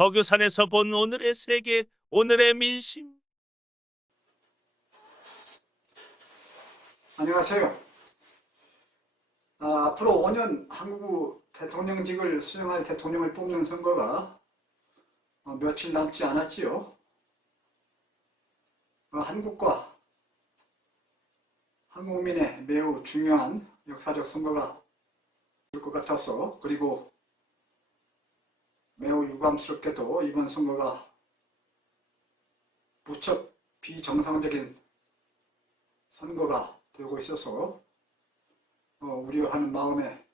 덕유산에서 본 오늘의 세계, 오늘의 민심. 안녕하세요. 앞으로 5년 한국 대통령직을 수행할 대통령을 뽑는 선거가 며칠 남지 않았지요. 한국과 한국민의 매우 중요한 역사적 선거가 될 것 같아서, 그리고 매우 유감스럽게도 이번 선거가 무척 비정상적인 선거가 되고 있어서 우려하는 마음에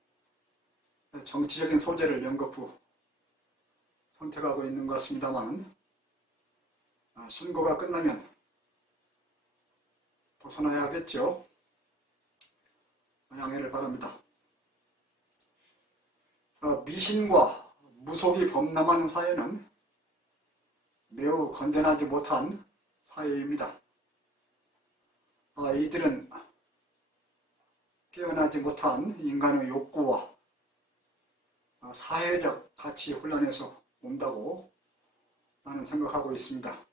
정치적인 소재를 연거푸 선택하고 있는 것 같습니다만, 선거가 끝나면 벗어나야겠죠. 양해를 바랍니다. 미신과 무속이 범람하는 사회는 매우 건전하지 못한 사회입니다. 이들은 깨어나지 못한 인간의 욕구와 사회적 가치 혼란에서 온다고 나는 생각하고 있습니다.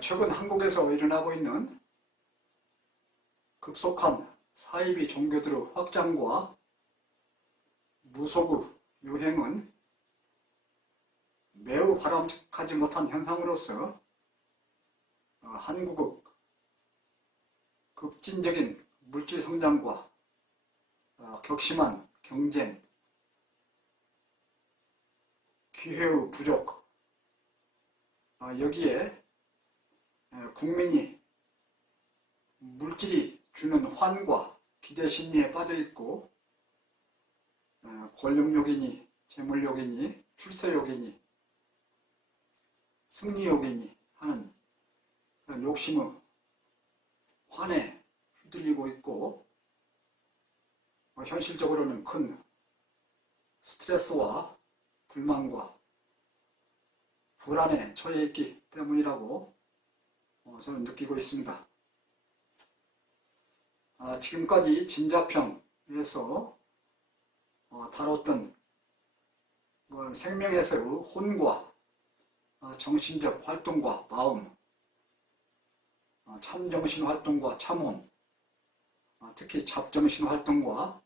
최근 한국에서 일어나고 있는 급속한 사이비 종교들의 확장과 무속의 유행은 매우 바람직하지 못한 현상으로서 한국의 급진적인 물질 성장과 격심한 경쟁, 기회의 부족, 여기에 국민이 물질이 주는 환과 기대 심리에 빠져 있고, 권력욕이니 재물욕이니 출세욕이니 승리욕이니 하는 욕심의 환에 휘둘리고 있고, 현실적으로는 큰 스트레스와 불만과 불안에 처해 있기 때문이라고 저는 느끼고 있습니다. 지금까지 진자평에서 다뤘던 생명에서의 혼과 정신적 활동과 마음, 참정신 활동과 참혼, 특히 잡정신 활동과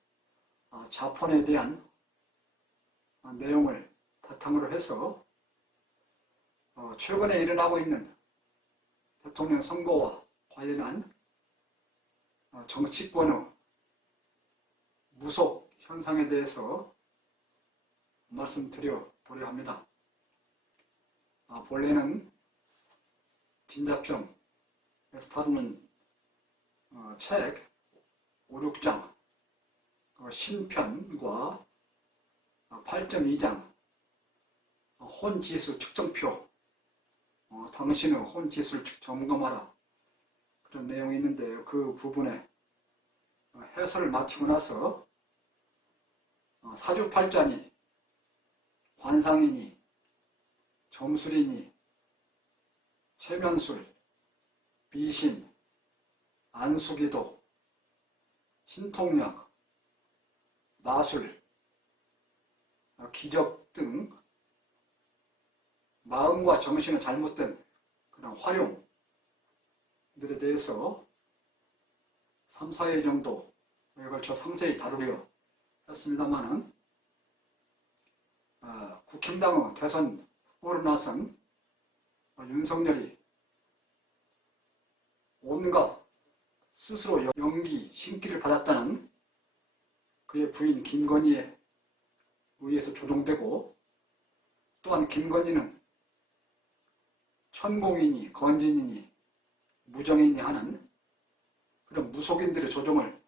자폰에 대한 내용을 바탕으로 해서 최근에 일어나고 있는 대통령 선거와 관련한 정치권의 무속 현상에 대해서 말씀드려 보려 합니다. 본래는 진자평에서 다루는 책 5, 6장 신편과 8.2장 혼지수 측정표, 당신의 혼지수를 점검하라, 그런 내용이 있는데, 그 부분에 해설을 마치고 나서 사주팔자니 관상이니 점술이니 최면술, 미신, 안수기도, 신통력, 마술, 기적 등 마음과 정신의 잘못된 그런 활용들에 대해서 3, 4일 정도에 걸쳐 상세히 다루려 했습니다만은, 국힘당의 대선 후보로 나선 윤석열이 온갖 스스로 연기, 신기를 받았다는 그의 부인 김건희에 의해서 조종되고, 또한 김건희는 천공이니 건진이니 무정이니 하는 그런 무속인들의 조종을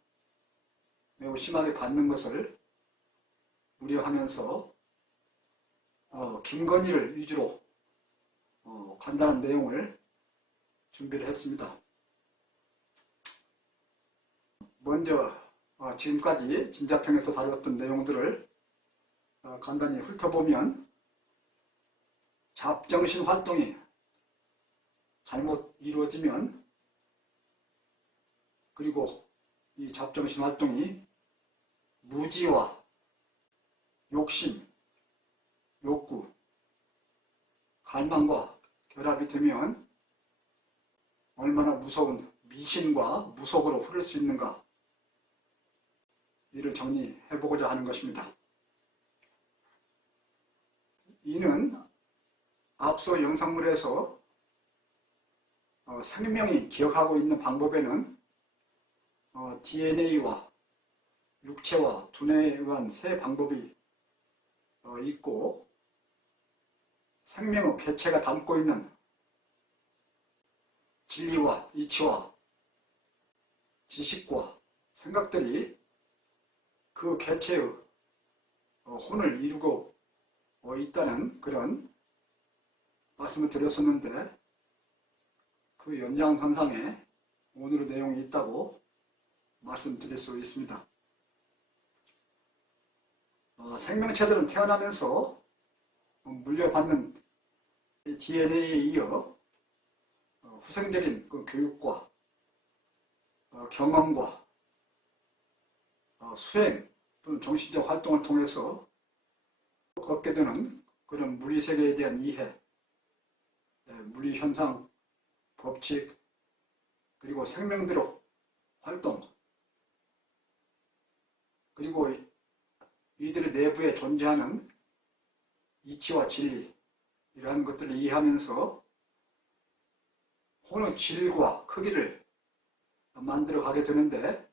매우 심하게 받는 것을 우려하면서 김건희를 위주로 간단한 내용을 준비를 했습니다. 먼저 지금까지 진자평에서 다루었던 내용들을 간단히 훑어보면, 잡정신 활동이 잘못 이루어지면, 그리고 이 잡정신 활동이 무지와 욕심, 욕구, 갈망과 결합이 되면 얼마나 무서운 미신과 무속으로 흐를 수 있는가, 이를 정리해 보고자 하는 것입니다. 이는 앞서 영상물에서 생명이 기억하고 있는 방법에는 DNA와 육체와 두뇌에 의한 세 방법이 있고, 생명의 객체가 담고 있는 진리와 이치와 지식과 생각들이 그 객체의 혼을 이루고 있다는 그런 말씀을 드렸었는데, 그 연장선상에 오늘의 내용이 있다고 말씀드릴 수 있습니다. 생명체들은 태어나면서 물려받는 DNA에 이어 후생적인 그 교육과 경험과 수행 또는 정신적 활동을 통해서 얻게 되는 그런 물리세계에 대한 이해, 물리현상, 법칙, 그리고 생명대로 활동, 그리고 이들의 내부에 존재하는 이치와 진리, 이러한 것들을 이해하면서 혼의 질과 크기를 만들어 가게 되는데,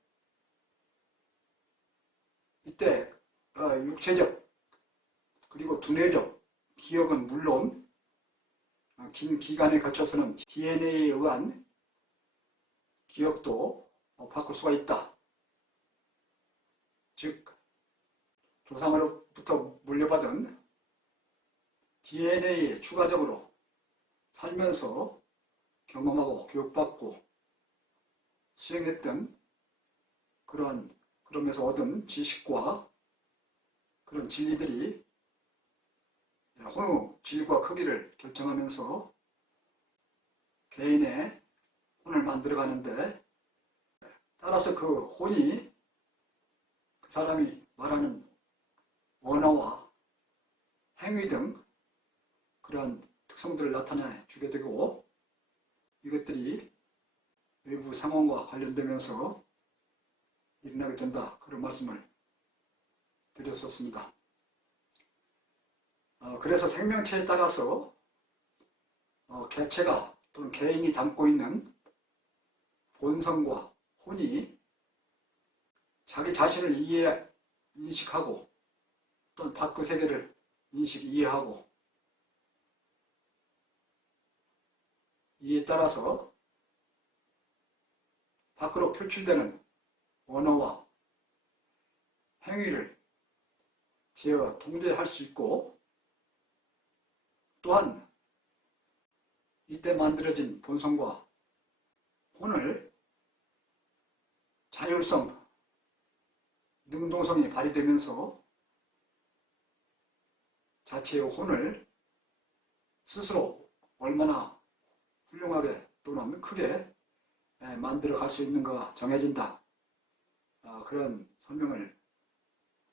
이때 육체적 그리고 두뇌적 기억은 물론 긴 기간에 걸쳐서는 DNA에 의한 기억도 바꿀 수가 있다. 즉 조상으로부터 물려받은 DNA에 추가적으로 살면서 경험하고 교육받고 수행했던 그러면서 얻은 지식과 그런 진리들이 혼의 질과 크기를 결정하면서 개인의 혼을 만들어가는데, 따라서 그 혼이 그 사람이 말하는 언어와 행위 등 그러한 특성들을 나타내 주게 되고, 이것들이 외부 상황과 관련되면서 일어나게 된다, 그런 말씀을 드렸었습니다. 그래서 생명체에 따라서 개체가 또는 개인이 담고 있는 본성과 혼이 자기 자신을 인식하고 또는 밖의 세계를 이해하고, 이에 따라서 밖으로 표출되는 언어와 행위를 제어 통제할 수 있고, 또한 이때 만들어진 본성과 혼을 자율성, 능동성이 발휘되면서 자체의 혼을 스스로 얼마나 훌륭하게 또는 크게 만들어 갈 수 있는가 정해진다, 그런 설명을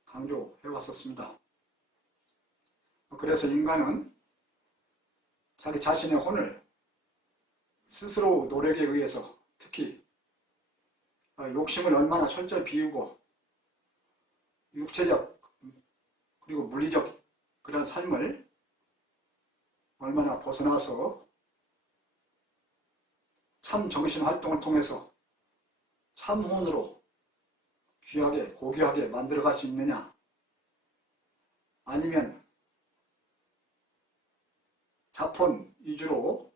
강조해 왔었습니다. 그래서 인간은 자기 자신의 혼을 스스로 노력에 의해서, 특히 욕심을 얼마나 철저히 비우고 육체적 그리고 물리적 그런 삶을 얼마나 벗어나서 참 정신 활동을 통해서 참혼으로 귀하게 고귀하게 만들어갈 수 있느냐, 아니면 자폰 위주로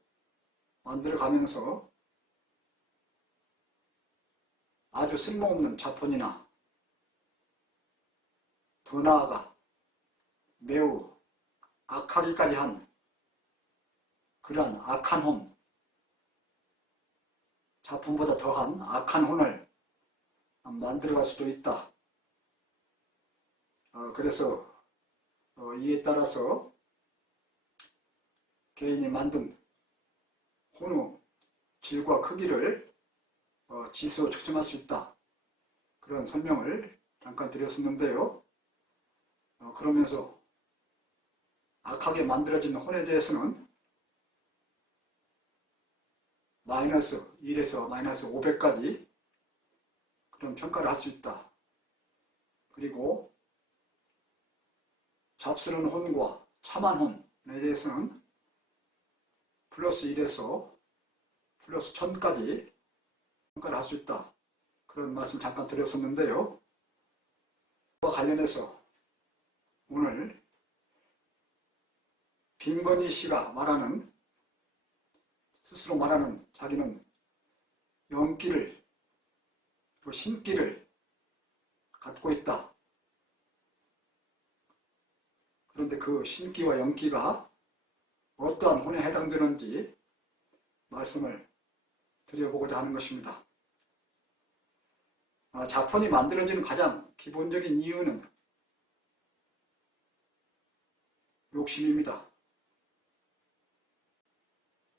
만들어가면서 아주 쓸모없는 자폰이나 더 나아가 매우 악하기까지 한 그러한 악한 혼, 자폰보다 더한 악한 혼을 만들어갈 수도 있다. 그래서 이에 따라서 개인이 만든 혼의 질과 크기를 지수로 측정할 수 있다, 그런 설명을 잠깐 드렸었는데요. 그러면서 악하게 만들어진 혼에 대해서는 마이너스 1에서 마이너스 500까지 그런 평가를 할 수 있다. 그리고 잡스러운 혼과 참한 혼에 대해서는 플러스 1에서 플러스 1000까지 평가를 할 수 있다. 그런 말씀 잠깐 드렸었는데요. 그와 관련해서 오늘 김건희 씨가 스스로 말하는 자기는 영기를, 신기를 갖고 있다. 그런데 그 신기와 영기가 어떠한 혼에 해당되는지 말씀을 드려보고자 하는 것입니다. 자폰이 만들어지는 가장 기본적인 이유는 욕심입니다.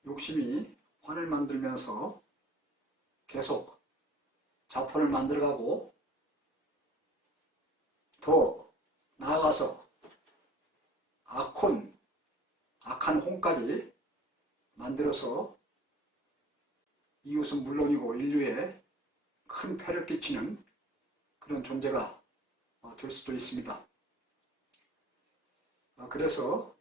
욕심이 환을 만들면서 계속 자폰을 만들어가고 더 나아가서 악한 혼까지 만들어서 이웃은 물론이고 인류에 큰 폐를 끼치는 그런 존재가 될 수도 있습니다. 그래서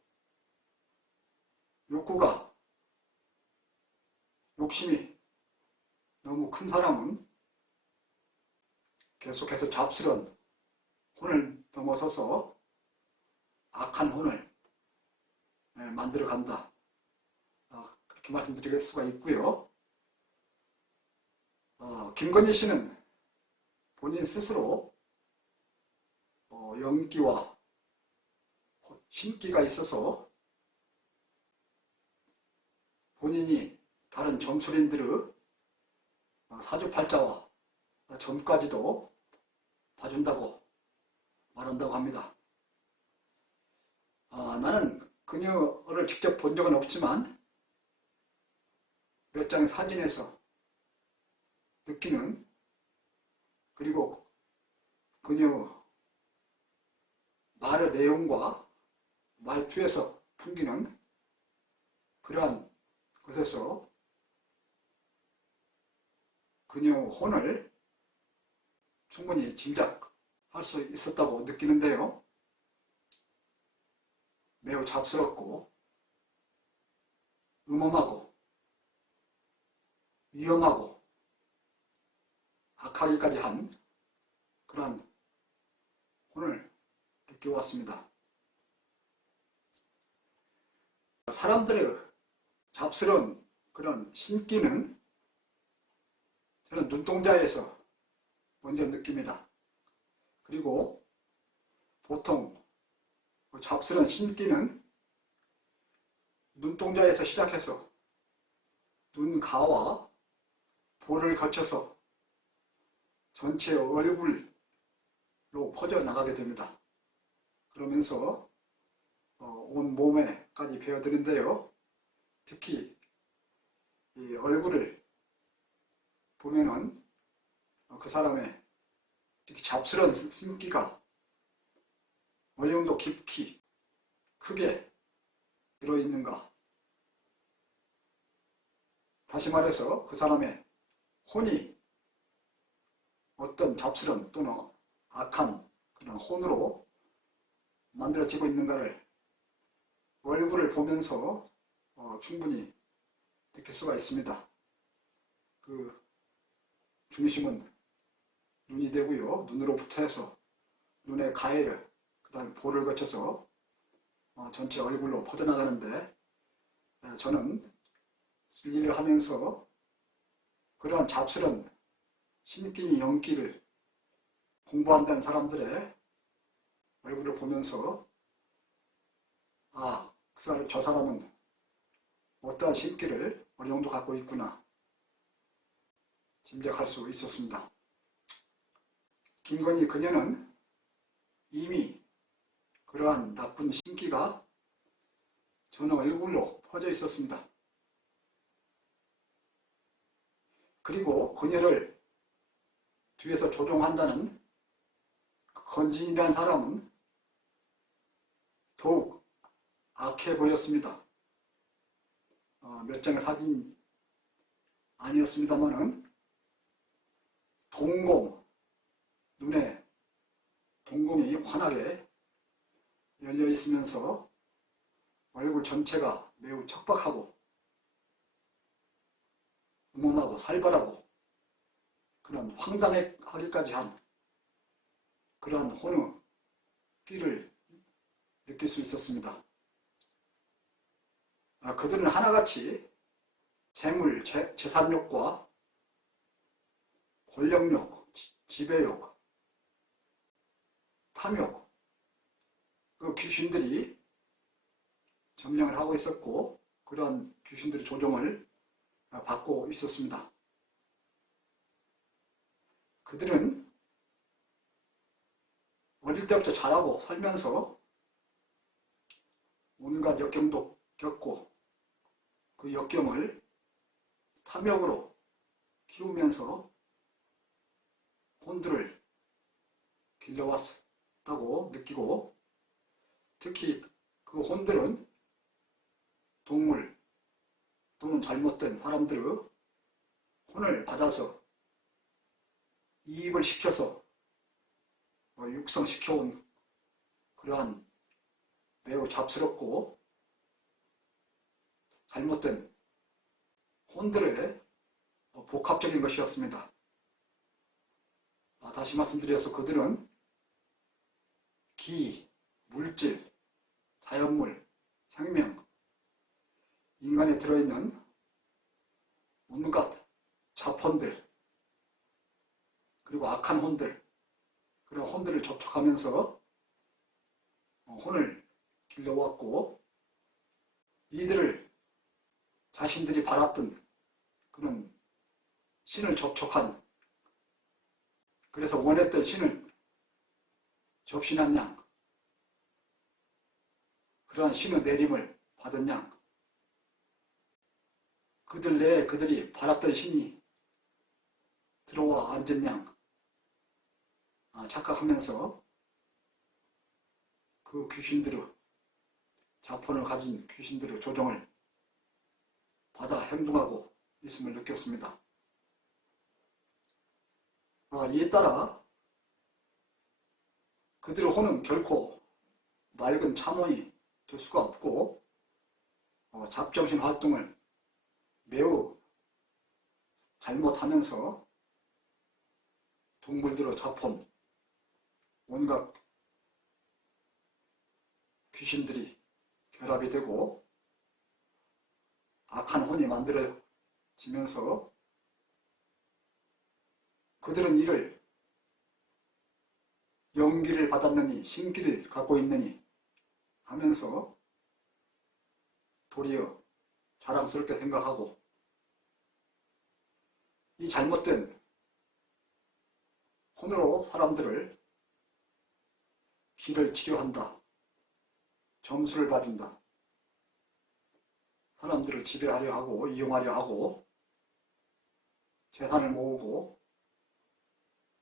욕심이 너무 큰 사람은 계속해서 잡스런 혼을 넘어서서 악한 혼을 만들어 간다. 그렇게 말씀드릴 수가 있고요. 김건희 씨는 본인 스스로 영기와 신기가 있어서 본인이 다른 점술인들의 사주팔자와 점까지도 봐준다고 말한다고 합니다. 나는 그녀를 직접 본 적은 없지만 몇 장의 사진에서 느끼는, 그리고 그녀 말의 내용과 말투에서 풍기는 그러한 것에서 그녀 혼을 충분히 짐작할 수 있었다고 느끼는데요. 매우 잡스럽고 음험하고 위험하고 악하기까지 한 그러한 혼을 느껴왔습니다. 사람들의 잡스러운 그런 신기는 저는 눈동자에서 먼저 느낍니다. 그리고 보통 잡스러운 신기는 눈동자에서 시작해서 눈가와 볼을 거쳐서 전체 얼굴로 퍼져나가게 됩니다. 그러면서 온 몸에까지 배어드는데요. 특히 이 얼굴을 보면은 그 사람의 특히 잡스러운 신기가 어느 정도 깊이 크게 들어있는가, 다시 말해서 그 사람의 혼이 어떤 잡스러운 또는 악한 그런 혼으로 만들어지고 있는가를 얼굴을 보면서 충분히 느낄 수가 있습니다. 그 중심은 눈이 되고요. 눈으로부터 해서 눈의 가해를, 그 다음에 볼을 거쳐서 전체 얼굴로 퍼져나가는데, 저는 일을 하면서 그러한 잡스러운 신기, 영기를 공부한다는 사람들의 얼굴을 보면서 저 사람은 어떠한 신기를 어느 정도 갖고 있구나 짐작할 수 있었습니다. 김건희 그녀는 이미 그러한 나쁜 신기가 전 얼굴로 퍼져 있었습니다. 그리고 그녀를 뒤에서 조종한다는 그 건진이라는 사람은 더욱 악해 보였습니다. 몇 장의 사진 아니었습니다마는 동공, 눈에 동공이 환하게 열려 있으면서 얼굴 전체가 매우 척박하고 음험하고 살벌하고 그런 황당하기까지 한 그러한 혼의 끼를 느낄 수 있었습니다. 그들은 하나같이 재물, 재산욕과 권력욕, 지배욕, 탐욕, 그 귀신들이 점령을 하고 있었고 그러한 귀신들의 조종을 받고 있었습니다. 그들은 어릴 때부터 자라고 살면서 온갖 역경도 겪고 그 역경을 탐욕으로 키우면서 혼들을 길러왔다고 느끼고 특히 그 혼들은 동물 또는 잘못된 사람들의 혼을 받아서 이입을 시켜서 육성시켜온 그러한 매우 잡스럽고 잘못된 혼들의 복합적인 것이었습니다. 다시 말씀드려서 그들은 기, 물질, 자연물, 생명, 인간에 들어있는 온갖 잡혼들 그리고 악한 혼들 그런 혼들을 접촉하면서 혼을 길러왔고 이들을 자신들이 바랐던 그런 신을 접촉한 그래서 원했던 신을 접신한 양 그러한 신의 내림을 받은 양 그들 내에 그들이 바랐던 신이 들어와 앉은 양 착각하면서 그 귀신들의 자폰을 가진 귀신들의 조종을 받아 행동하고 있음을 느꼈습니다. 이에 따라 그들의 혼은 결코 맑은 참원이 될 수가 없고 잡정신 활동을 매우 잘못하면서 동물들의 자폰 온갖 귀신들이 결합이 되고 악한 혼이 만들어지면서 그들은 이를 영기를 받았느니 신기를 갖고 있느니 하면서 도리어 자랑스럽게 생각하고 이 잘못된 혼으로 사람들을 기를 치료한다. 점수를 봐준다. 사람들을 지배하려 하고 이용하려 하고 재산을 모으고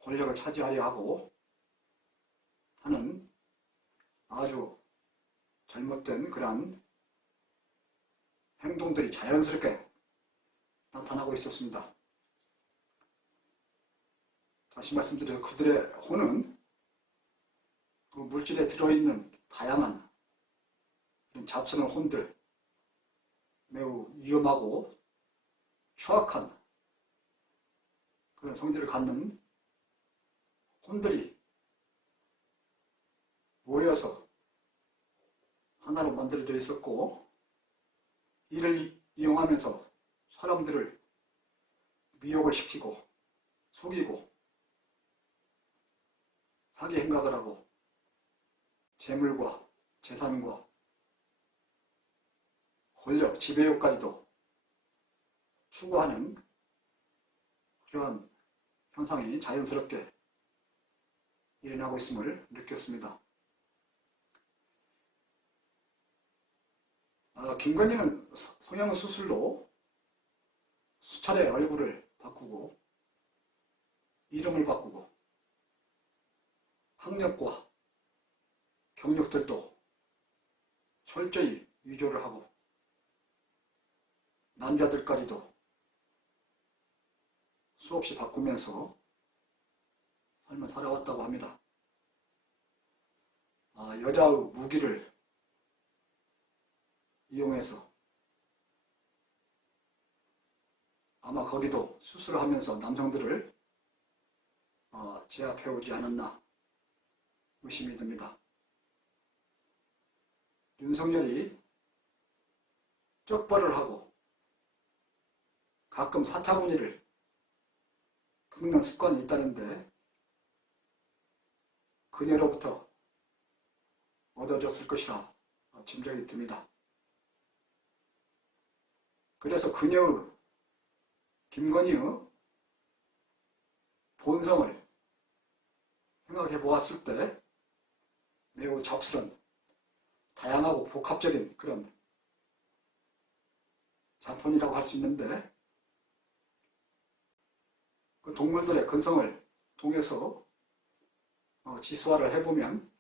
권력을 차지하려 하고 하는 아주 잘못된 그러한 행동들이 자연스럽게 나타나고 있었습니다. 다시 말씀드려 그들의 혼은 그 물질에 들어있는 다양한 잡스러운 혼들 매우 위험하고 추악한 그런 성질을 갖는 혼들이 모여서 하나로 만들어져 있었고 이를 이용하면서 사람들을 미혹을 시키고 속이고 사기 행각을 하고 재물과 재산과 권력, 지배욕까지도 추구하는 그러한 현상이 자연스럽게 일어나고 있음을 느꼈습니다. 김건희는 성형수술로 수차례 얼굴을 바꾸고 이름을 바꾸고 학력과 경력들도 철저히 위조를 하고 남자들까지도 수없이 바꾸면서 삶을 살아왔다고 합니다. 여자의 무기를 이용해서 아마 거기도 수술을 하면서 남성들을 제압해오지 않았나 의심이 듭니다. 윤석열이 쪽발을 하고 가끔 사타구니를 긁는 습관이 있다는데 그녀로부터 얻어졌을 것이라 짐작이 듭니다. 그래서 그녀의 김건희의 본성을 생각해 보았을 때 매우 잡스런 다양하고 복합적인 그런 자본이라고 할 수 있는데 그 동물들의 근성을 통해서 지수화를 해보면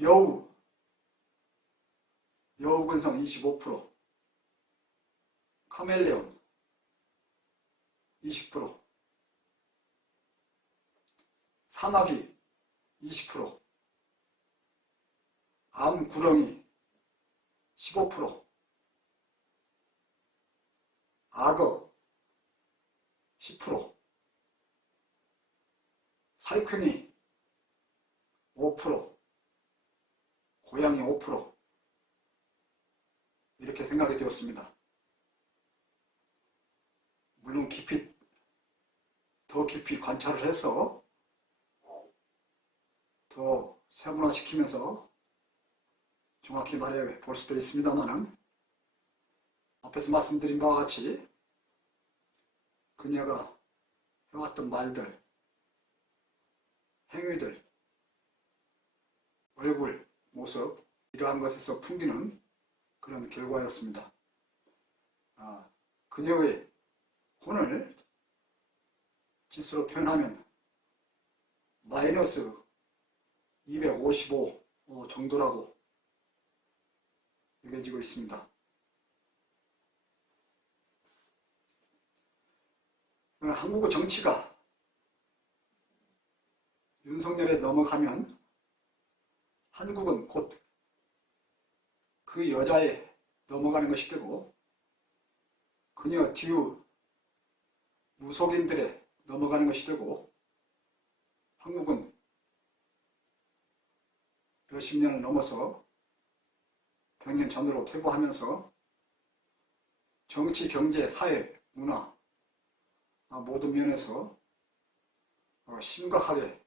여우 근성 25%, 카멜레온 20%, 사마귀 20%, 암구렁이 15%, 악어 10%, 살쾡이 5%, 고양이 5% 이렇게 생각이 되었습니다. 물론 더 깊이 관찰을 해서 더 세분화시키면서 정확히 말해 볼 수도 있습니다만 앞에서 말씀드린 바와 같이 그녀가 해왔던 말들, 행위들, 얼굴, 모습 이러한 것에서 풍기는 그런 결과였습니다. 그녀의 혼을 지수로 표현하면 마이너스 255 정도라고 여겨지고 있습니다. 한국의 정치가 윤석열에 넘어가면 한국은 곧 그 여자에 넘어가는 것이 되고 그녀 뒤의 무속인들에 넘어가는 것이 되고 한국은 몇십 년을 넘어서 100년 전으로 퇴보하면서 정치, 경제, 사회, 문화 모든 면에서 심각하게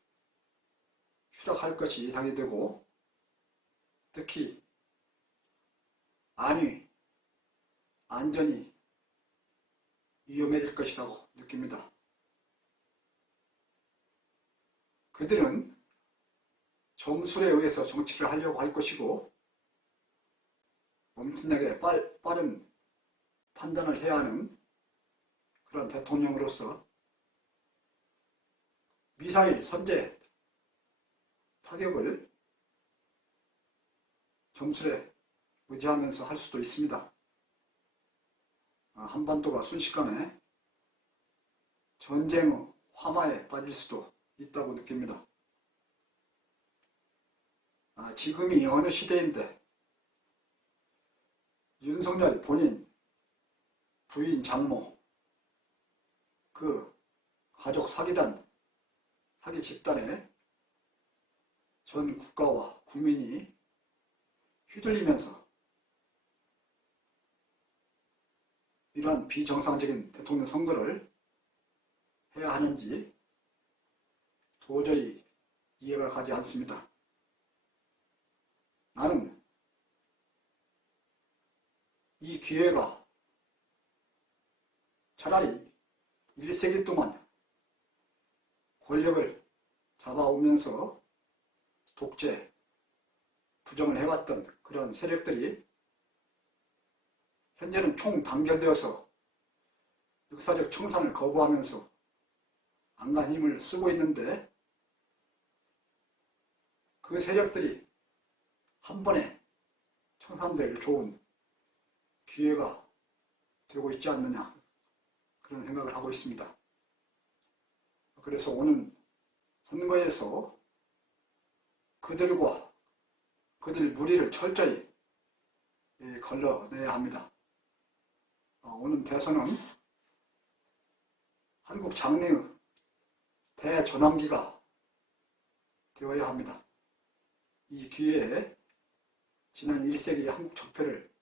추락할 것이 예상이 되고 특히 안전이 위험해질 것이라고 느낍니다. 그들은 점술에 의해서 정치를 하려고 할 것이고 엄청나게 빠른 판단을 해야 하는 그런 대통령으로서 미사일 선제 타격을 점술에 의지하면서 할 수도 있습니다. 한반도가 순식간에 전쟁의 화마에 빠질 수도 있다고 느낍니다. 지금이 어느 시대인데 윤석열 본인, 부인, 장모, 그 가족 사기 집단에 전 국가와 국민이 휘둘리면서 이러한 비정상적인 대통령 선거를 해야 하는지 도저히 이해가 가지 않습니다. 나는 이 기회가 차라리 1세기 동안 권력을 잡아오면서 독재, 부정을 해왔던 그런 세력들이 현재는 총단결되어서 역사적 청산을 거부하면서 안간 힘을 쓰고 있는데 그 세력들이 한 번에 청산될 좋은 기회가 되고 있지 않느냐 그런 생각을 하고 있습니다. 그래서 오는 선거에서 그들과 그들 무리를 철저히 걸러내야 합니다. 오는 대선은 한국 장래의 대전환기가 되어야 합니다. 이 기회에 지난 1세기의 한국 적폐를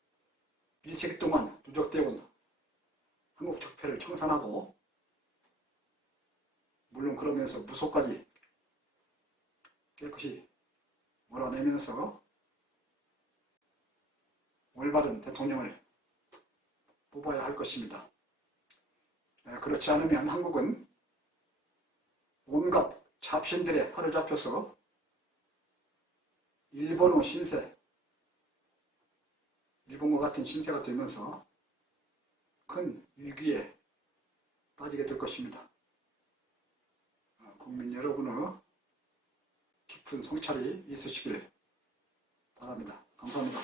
1세기 동안 누적되어 온 한국 적폐를 청산하고, 물론 그러면서 무소까지 깨끗이 몰아내면서 올바른 대통령을 뽑아야 할 것입니다. 그렇지 않으면 한국은 온갖 잡신들에 사로잡혀서 일본어 신세, 일본과 같은 신세가 되면서 큰 위기에 빠지게 될 것입니다. 국민 여러분의 깊은 성찰이 있으시길 바랍니다. 감사합니다.